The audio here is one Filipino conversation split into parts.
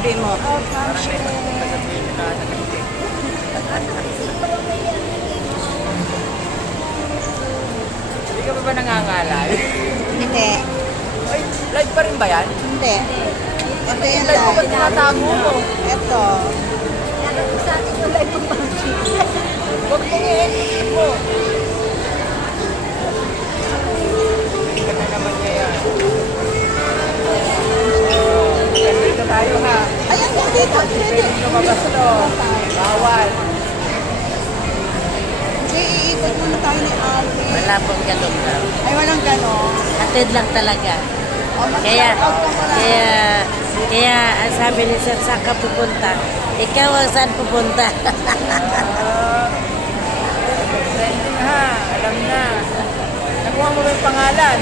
sabihin mo? Parang may pagkakatasabihin na nag-ibig. Hindi ka ba nangangalay? Hindi. Ay, live pa rin ba yan? Hindi. Ito yung Live ko ba live. tinatago mo? Ito. Huwag mong i-edit mo. Hindi ka na naman kaya. Dito tayo ha. Ayan po dito. Pwede. Pwede lumabas to. Bawal. Hindi, iikot muna tayo ni Alvin. Wala pong ganun daw. Ay, walang gano'n. Hatid lang talaga. O, Kaya, mag-shout out ka muna. kaya, ang sabi ni Sir, saan ka pupunta? Ikaw ang saan pupunta? Trending ha. Alam na. Nakuha mo ba yung pangalan?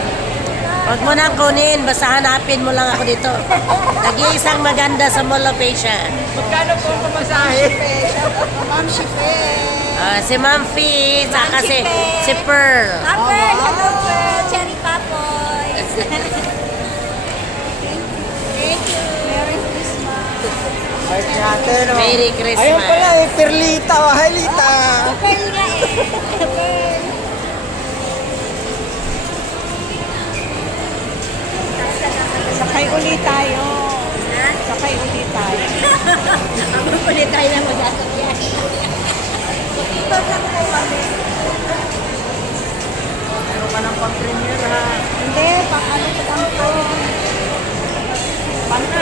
Huwag mo nang kunin, basta hanapin mo lang ako dito. Nag-iisang maganda sa Mall of Asia. Magkano po ang pamasahe? Ma'am Shife. Si Ma'am Fee, saka si Pearl. Apple, hello Pearl, Cherry Papoy. Thank you. Merry Christmas. Bait natin, no? Merry Christmas. Ayun pala eh, Perlita. Oh, hi, Lita. Pearl nga eh. Pearl. Sakay ulit tayo. Sakay ulit tayo. Ang ulit tayo na mag-asakyan. Meron ka ng pang-premier ha. Hindi, pang ano ko pang to. Pang to